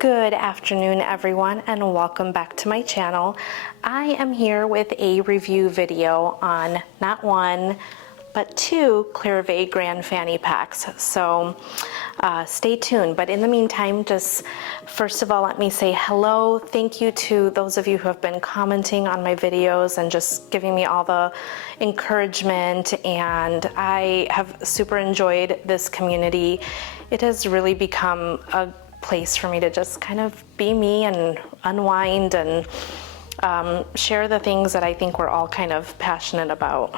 Good afternoon, everyone, and welcome back to my channel. I am here with a review video on not one, but two Clare Grande fanny packs. So stay tuned. But in the meantime, just first of all, let me say hello. Thank you to those of you who have been commenting on my videos and just giving me all the encouragement. And I have super enjoyed this community. It has really become a place for me to just kind of be me and unwind and share the things that I think we're all kind of passionate about.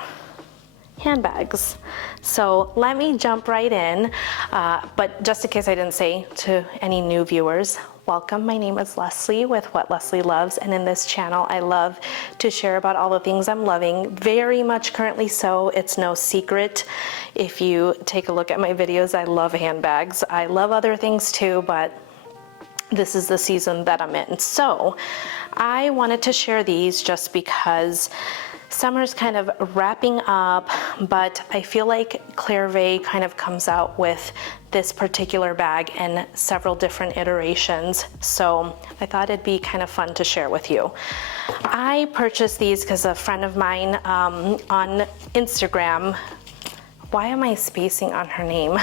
Handbags. So let me jump right in, but just in case I didn't say to any new viewers, welcome. My name is Leslye with What Leslye Loves, and in this channel I love to share about all the things I'm loving, very much currently so. It's no secret. If you take a look at my videos, I love handbags. I love other things too, but this is the season that I'm in. So I wanted to share these just because summer's kind of wrapping up, but I feel like Clare kind of comes out with this particular bag in several different iterations. So I thought it'd be kind of fun to share with you. I purchased these because a friend of mine on Instagram, why am I spacing on her name?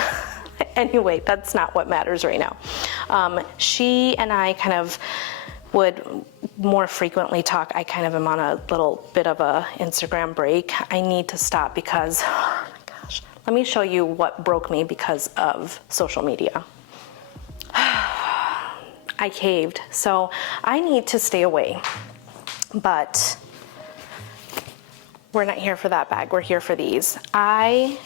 Anyway, that's not what matters right now. She and I kind of would more frequently talk. I kind of am on a little bit of a Instagram break. I need to stop because, oh my gosh, let me show you what broke me because of social media. I caved, so I need to stay away, but we're not here for that bag. We're here for these. I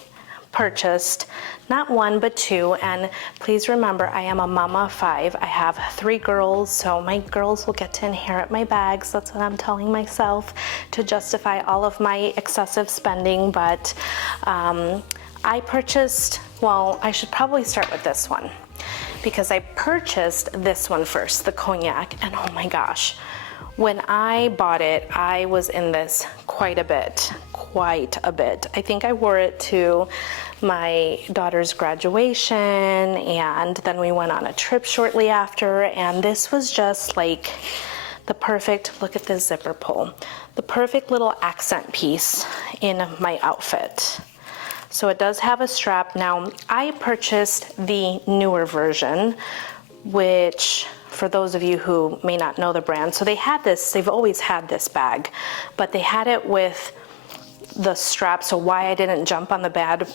purchased not one but two, and please remember I am a mama of 5. I have 3 girls, so my girls will get to inherit my bags. That's what I'm telling myself to justify all of my excessive spending. But I purchased, well, I should probably start with this one because I purchased this one first, the cognac, and oh my gosh, when I bought it, I was in this quite a bit. I think I wore it to my daughter's graduation, and then we went on a trip shortly after, and this was just like the perfect, look at this zipper pull, the perfect little accent piece in my outfit. So it does have a strap. Now, I purchased the newer version, which for those of you who may not know the brand, so they had this, they've always had this bag, but they had it with the strap. So why I didn't jump on the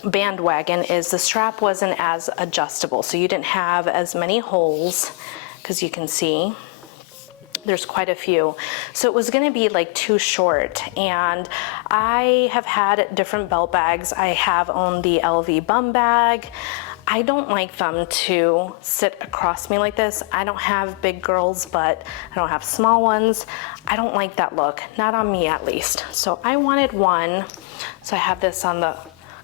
bandwagon is the strap wasn't as adjustable, so you didn't have as many holes, because you can see there's quite a few. So it was going to be like too short. And I have had different belt bags. I have owned the LV bum bag. I don't like them to sit across me like this. I don't have big girls, but I don't have small ones. I don't like that look, not on me at least. So I wanted one. So I have this on the,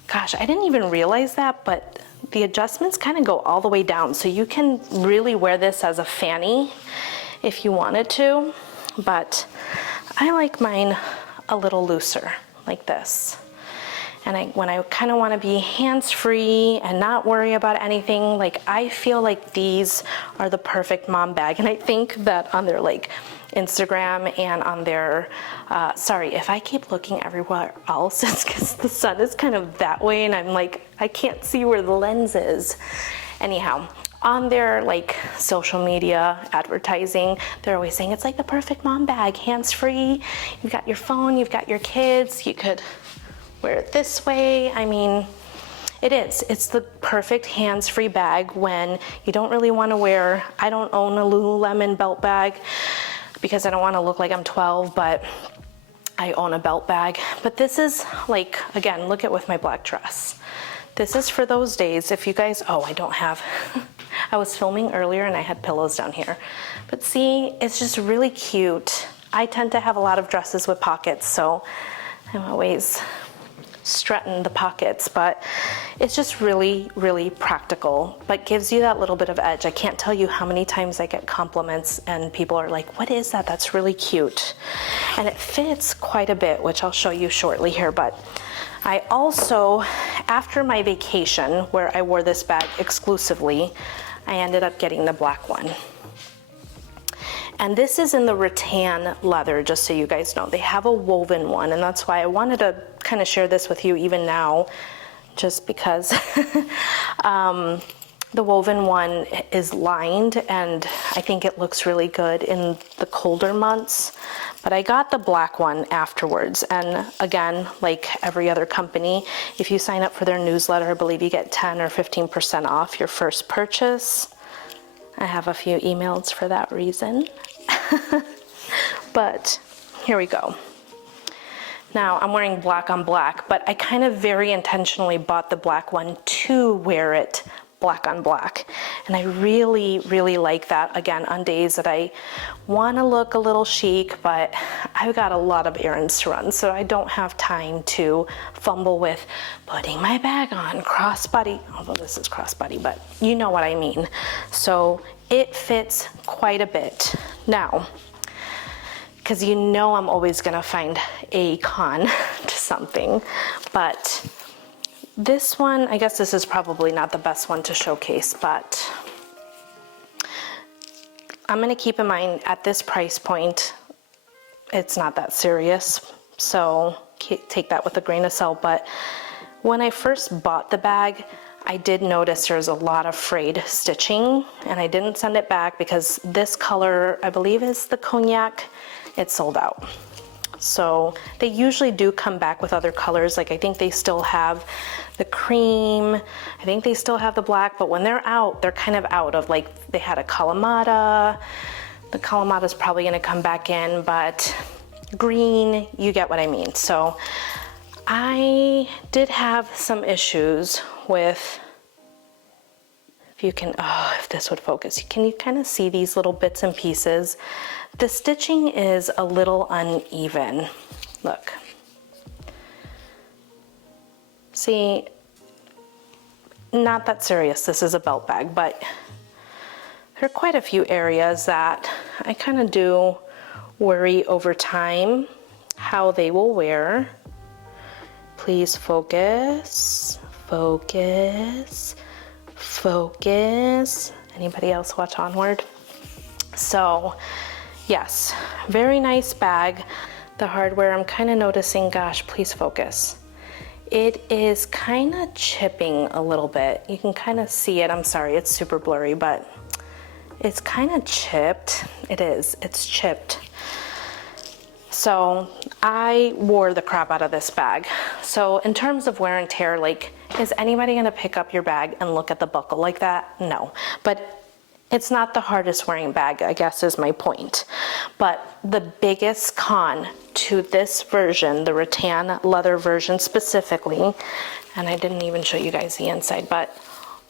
gosh, I didn't even realize that, but the adjustments kind of go all the way down. So you can really wear this as a fanny if you wanted to, but I like mine a little looser like this. And when I kind of want to be hands-free and not worry about anything, like I feel like these are the perfect mom bag. And I think that on their like Instagram and on their, sorry, if I keep looking everywhere else, it's because the sun is kind of that way and I'm like, I can't see where the lens is. Anyhow, on their like social media advertising, they're always saying it's like the perfect mom bag, hands-free. You've got your phone, you've got your kids, you could wear it this way. I mean, it is. It's the perfect hands-free bag when you don't really want to wear, I don't own a Lululemon belt bag because I don't want to look like I'm 12, but I own a belt bag. But this is like, again, look at with my black dress. This is for those days if you guys, oh, I don't have, I was filming earlier and I had pillows down here. But see, it's just really cute. I tend to have a lot of dresses with pockets, so I'm always strutting the pockets, but it's just really, really practical, but gives you that little bit of edge. I can't tell you how many times I get compliments and people are like, what is that? That's really cute. And it fits quite a bit, which I'll show you shortly here. But I also, after my vacation where I wore this bag exclusively, I ended up getting the black one. And this is in the rattan leather, just so you guys know. They have a woven one, and that's why I wanted to kind of share this with you even now, just because the woven one is lined, and I think it looks really good in the colder months. But I got the black one afterwards, and again, like every other company, if you sign up for their newsletter, I believe you get 10 or 15% off your first purchase. I have a few emails for that reason. But here we go. Now I'm wearing black on black, but I kind of very intentionally bought the black one to wear it black on black. And I really, really like that, again, on days that I want to look a little chic, but I've got a lot of errands to run, so I don't have time to fumble with putting my bag on, crossbody, although this is crossbody, but you know what I mean. So it fits quite a bit. Now, because you know I'm always gonna find a con to something, but this one, I guess this is probably not the best one to showcase, but I'm gonna keep in mind at this price point, it's not that serious, so take that with a grain of salt. But when I first bought the bag, I did notice there's a lot of frayed stitching, and I didn't send it back because this color, I believe is the cognac, it's sold out. So they usually do come back with other colors. Like I think they still have the cream, I think they still have the black, but when they're out, they're kind of out of, like, they had a Kalamata. The Kalamata's probably gonna come back in, but green, you get what I mean. So I did have some issues with, if you can, oh, if this would focus, can you kind of see these little bits and pieces? The stitching is a little uneven. Look. See, not that serious, this is a belt bag, but there are quite a few areas that I kind of do worry over time how they will wear. Please focus, focus, focus. Anybody else watch Onward? So, yes, very nice bag. The hardware, I'm kind of noticing, gosh, please focus. It is kind of chipping a little bit. You can kind of see it. I'm sorry, it's super blurry, but it's kind of chipped. It is, it's chipped. So I wore the crap out of this bag. So in terms of wear and tear, like, is anybody gonna pick up your bag and look at the buckle like that? No, but it's not the hardest wearing bag, I guess is my point. But the biggest con to this version, the rattan leather version specifically, and I didn't even show you guys the inside, but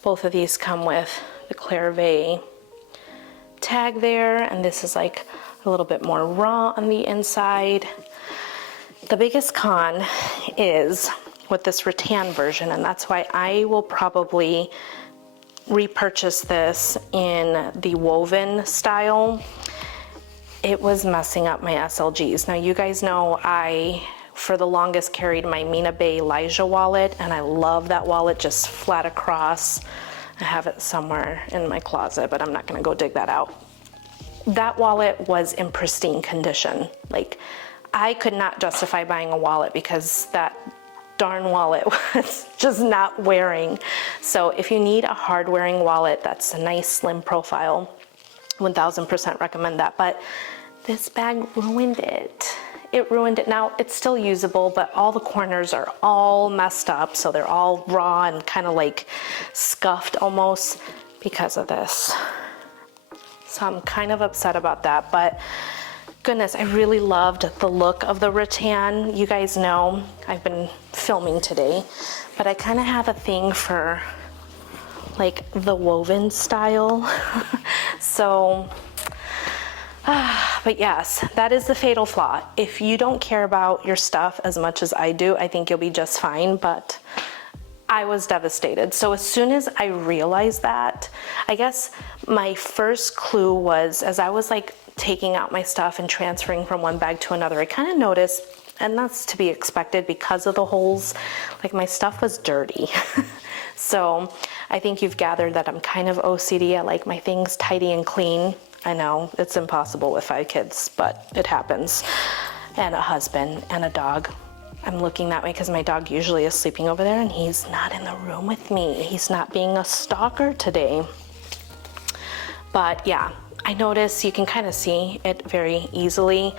both of these come with the Clare tag there, and this is like a little bit more raw on the inside. The biggest con is with this rattan version, and that's why I will probably repurchase this in the woven style. It was messing up my SLGs. Now you guys know I, for the longest, carried my Mina Bay Elijah wallet, and I love that wallet just flat across. I have it somewhere in my closet, but I'm not gonna go dig that out. That wallet was in pristine condition. Like, I could not justify buying a wallet because that darn wallet was just not wearing. So if you need a hard wearing wallet that's a nice slim profile, 1000% recommend that. But this bag ruined it. It ruined it. Now it's still usable, but all the corners are all messed up. So they're all raw and kind of like scuffed almost because of this. So I'm kind of upset about that, but goodness, I really loved the look of the rattan. You guys know I've been filming today, but I kind of have a thing for like the woven style. So, but yes, that is the fatal flaw. If you don't care about your stuff as much as I do, I think you'll be just fine, but I was devastated. So as soon as I realized that, I guess my first clue was, as I was like taking out my stuff and transferring from one bag to another, I kind of noticed, and that's to be expected because of the holes, like my stuff was dirty. So I think you've gathered that I'm kind of OCD. I like my things tidy and clean. I know it's impossible with 5 kids, but it happens. And a husband and a dog. I'm looking that way because my dog usually is sleeping over there and he's not in the room with me. He's not being a stalker today. But yeah, I notice you can kind of see it very easily.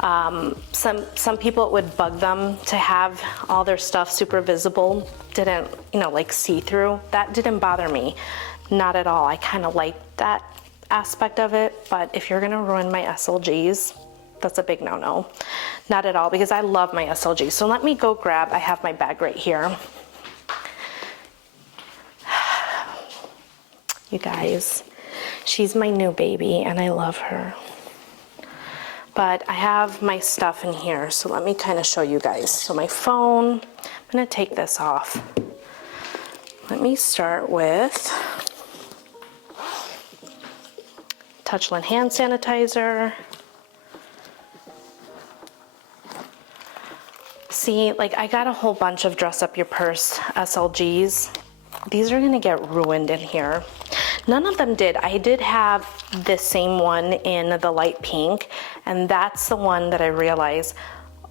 Some people, it would bug them to have all their stuff super visible, didn't, you know, like see through. That didn't bother me, not at all. I kind of like that aspect of it, but if you're gonna ruin my SLGs, that's a big no-no. Not at all, because I love my SLGs. So let me go grab, I have my bag right here. You guys, she's my new baby and I love her. But I have my stuff in here, so let me kind of show you guys. So my phone, I'm gonna take this off. Let me start with Touchland hand sanitizer. See, like I got a whole bunch of dress up your purse SLGs. These are gonna get ruined in here. None of them did. I did have the same one in the light pink, and that's the one that I realized,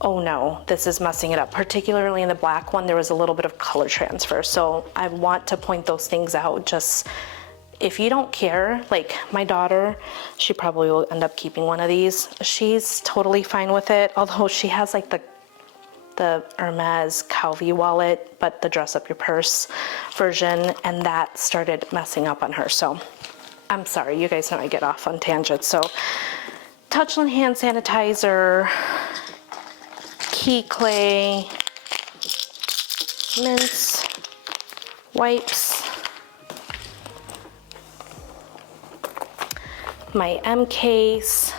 oh no, this is messing it up. Particularly in the black one, there was a little bit of color transfer. So I want to point those things out. Just if you don't care, like my daughter, she probably will end up keeping one of these. She's totally fine with it, although she has like the Hermes Calvi wallet, but the dress up your purse version, and that started messing up on her. So I'm sorry, you guys know I get off on tangents. So Touchland hand sanitizer, key clay, mints, wipes, my M case.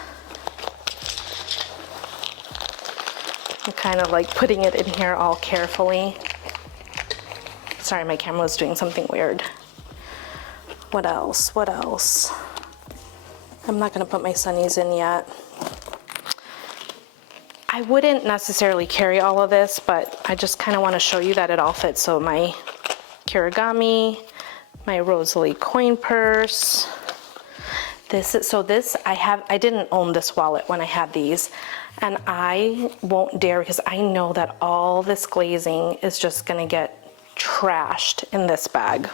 I'm kind of like putting it in here all carefully. Sorry, my camera was doing something weird. What else? What else? I'm not gonna put my sunnies in yet. I wouldn't necessarily carry all of this, but I just kind of want to show you that it all fits. So my Kirigami, my Rosalie coin purse. I didn't own this wallet when I had these, and I won't dare, because I know that all this glazing is just gonna get trashed in this bag.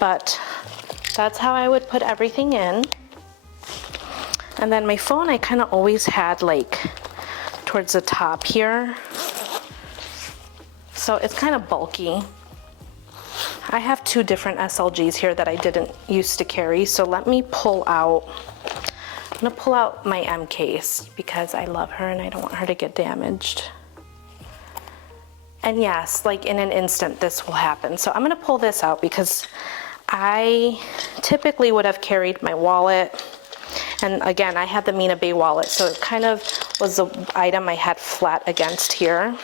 But that's how I would put everything in. And then my phone, I kind of always had like towards the top here. So it's kind of bulky. I have 2 different SLGs here that I didn't used to carry. So let me pull out, I'm gonna pull out my M case because I love her and I don't want her to get damaged. And yes, like in an instant this will happen. So I'm gonna pull this out because I typically would have carried my wallet. And again, I had the Mina Bay wallet, so it kind of was the item I had flat against here.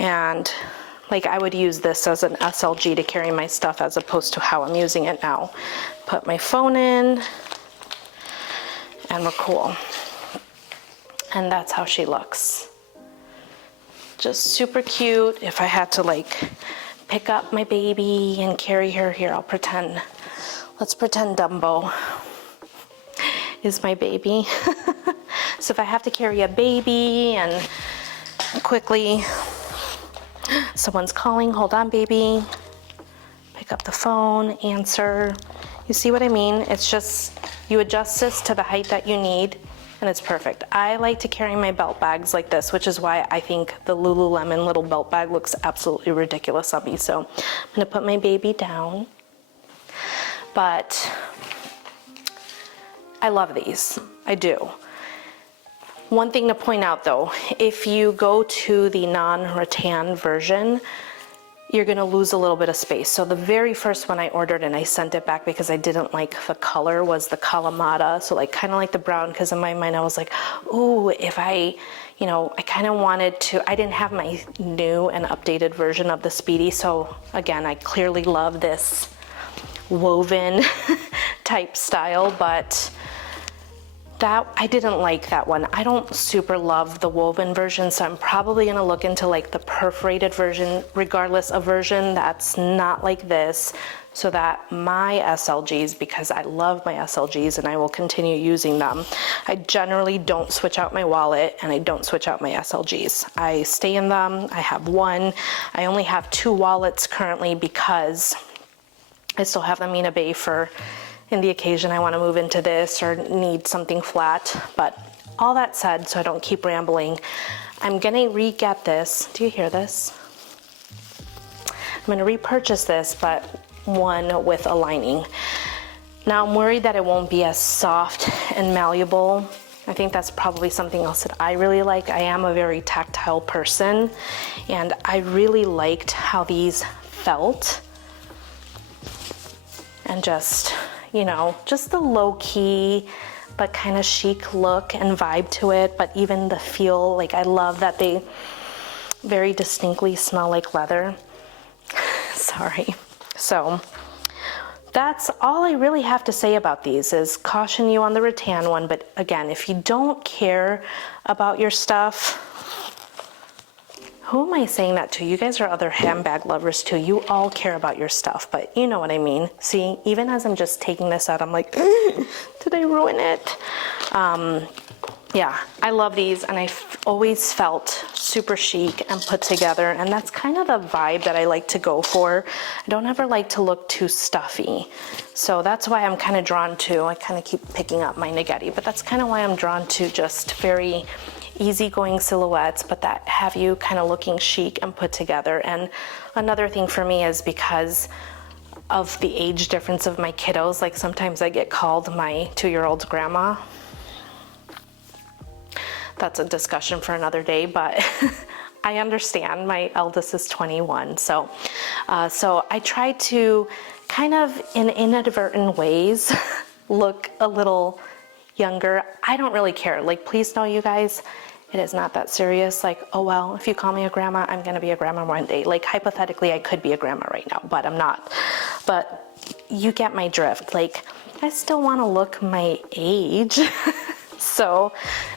And like I would use this as an SLG to carry my stuff as opposed to how I'm using it now. Put my phone in, and we're cool. And that's how she looks. Just super cute. If I had to like pick up my baby and carry her here, I'll pretend. Let's pretend Dumbo is my baby. So if I have to carry a baby and quickly, someone's calling, hold on baby, pick up the phone, answer. You see what I mean? It's just, you adjust this to the height that you need and it's perfect. I like to carry my belt bags like this, which is why I think the Lululemon little belt bag looks absolutely ridiculous on me. So I'm gonna put my baby down. But I love these, I do. One thing to point out though, if you go to the non-rattan version, you're gonna lose a little bit of space. So the very first one I ordered and I sent it back because I didn't like the color was the Kalamata. So like kind of like the brown, because in my mind I was like, ooh, if I kind of wanted to, I didn't have my new and updated version of the Speedy. So again, I clearly love this woven type style, but that, I didn't like that one. I don't super love the woven version, so I'm probably gonna look into like the perforated version, regardless of version that's not like this, so that my SLGs, because I love my SLGs and I will continue using them, I generally don't switch out my wallet and I don't switch out my SLGs. I stay in them. I have one. I only have 2 wallets currently because I still have the Mina Bay for in the occasion I want to move into this or need something flat. But all that said, so I don't keep rambling, I'm gonna re-get this. Do you hear this? I'm gonna repurchase this, but one with a lining. Now I'm worried that it won't be as soft and malleable. I think that's probably something else that I really like. I am a very tactile person, and I really liked how these felt. And just, you know, just the low-key but kind of chic look and vibe to it, but even the feel, like I love that they very distinctly smell like leather. Sorry. So that's all I really have to say about these, is caution you on the rattan one, but again, if you don't care about your stuff, who am I saying that to? You guys are other handbag lovers too. You all care about your stuff, but you know what I mean. See, even as I'm just taking this out, I'm like, did I ruin it? Yeah, I love these, and I've always felt super chic and put together, and that's kind of the vibe that I like to go for. I don't ever like to look too stuffy, so that's why I'm kind of drawn to, I kind of keep picking up my Naghetti, but that's kind of why I'm drawn to just very easygoing silhouettes, but that have you kind of looking chic and put together. And another thing for me is because of the age difference of my kiddos, like sometimes I get called my 2-year-old's grandma. That's a discussion for another day, but I understand. My eldest is 21, so I try to kind of in inadvertent ways look a little younger. I don't really care. Like, please know, you guys, it is not that serious. Like, oh well, if you call me a grandma, I'm gonna be a grandma one day. Like, hypothetically, I could be a grandma right now, but I'm not. But you get my drift. Like, I still want to look my age. So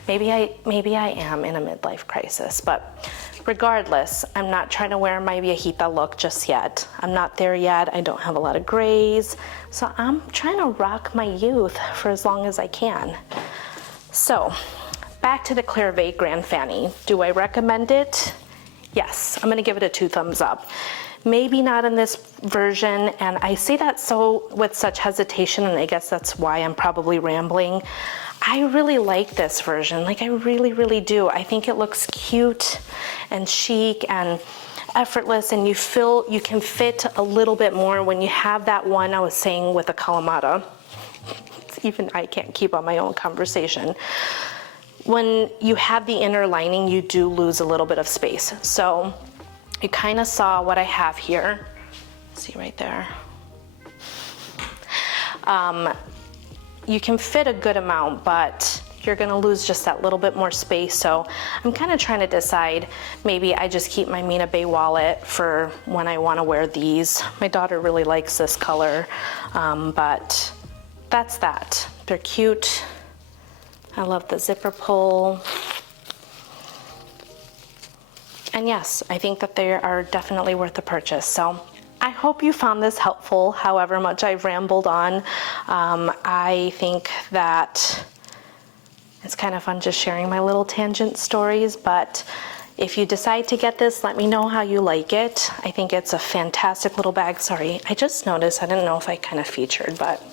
maybe I am in a midlife crisis, but regardless, I'm not trying to wear my viejita look just yet. I'm not there yet. I don't have a lot of grays, so I'm trying to rock my youth for as long as I can. So back to the Clare Grande Fanny. Do I recommend it? Yes, I'm gonna give it a 2 thumbs up. Maybe not in this version, and I say that so with such hesitation, and I guess that's why I'm probably rambling. I really like this version. Like, I really, really do. I think it looks cute and chic and effortless, and you can fit a little bit more when you have that one I was saying with the Kalamata. Even I can't keep on my own conversation. When you have the inner lining, you do lose a little bit of space. So you kind of saw what I have here. See right there. You can fit a good amount, but you're gonna lose just that little bit more space. So I'm kind of trying to decide, maybe I just keep my Mina Bay wallet for when I wanna wear these. My daughter really likes this color, but that's that. They're cute. I love the zipper pull. And yes, I think that they are definitely worth the purchase. So I hope you found this helpful, however much I've rambled on. I think that it's kind of fun just sharing my little tangent stories, but if you decide to get this, let me know how you like it. I think it's a fantastic little bag. Sorry, I just noticed, I didn't know if I kind of featured, but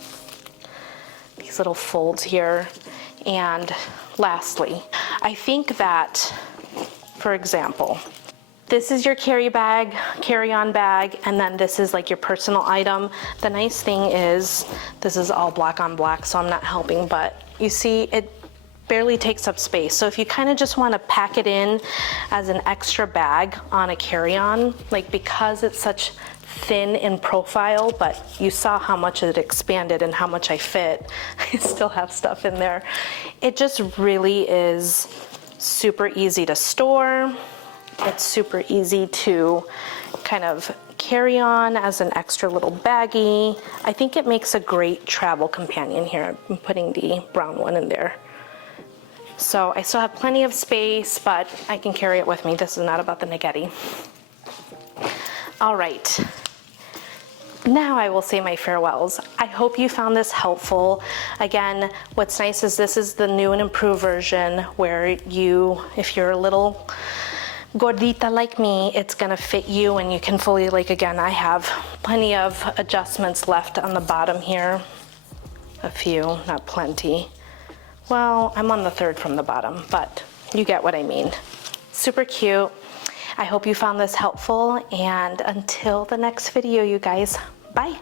these little folds here. And lastly, I think that, for example, this is your carry-on bag, and then this is like your personal item. The nice thing is, this is all black on black, so I'm not helping, but you see it barely takes up space. So if you kind of just want to pack it in as an extra bag on a carry-on, like, because it's such thin in profile, but you saw how much it expanded and how much I fit. I still have stuff in there. It just really is super easy to store. It's super easy to kind of carry on as an extra little baggie. I think it makes a great travel companion here. I'm putting the brown one in there So I still have plenty of space, but I can carry it with me. This is not about the naghetti. All right. Now I will say my farewells. I hope you found this helpful. Again, what's nice is this is the new and improved version where you, if you're a little gordita like me, it's gonna fit you and you can fully, like again, I have plenty of adjustments left on the bottom here. A few, not plenty. Well, I'm on the third from the bottom, but you get what I mean. Super cute. I hope you found this helpful, and until the next video, you guys, bye.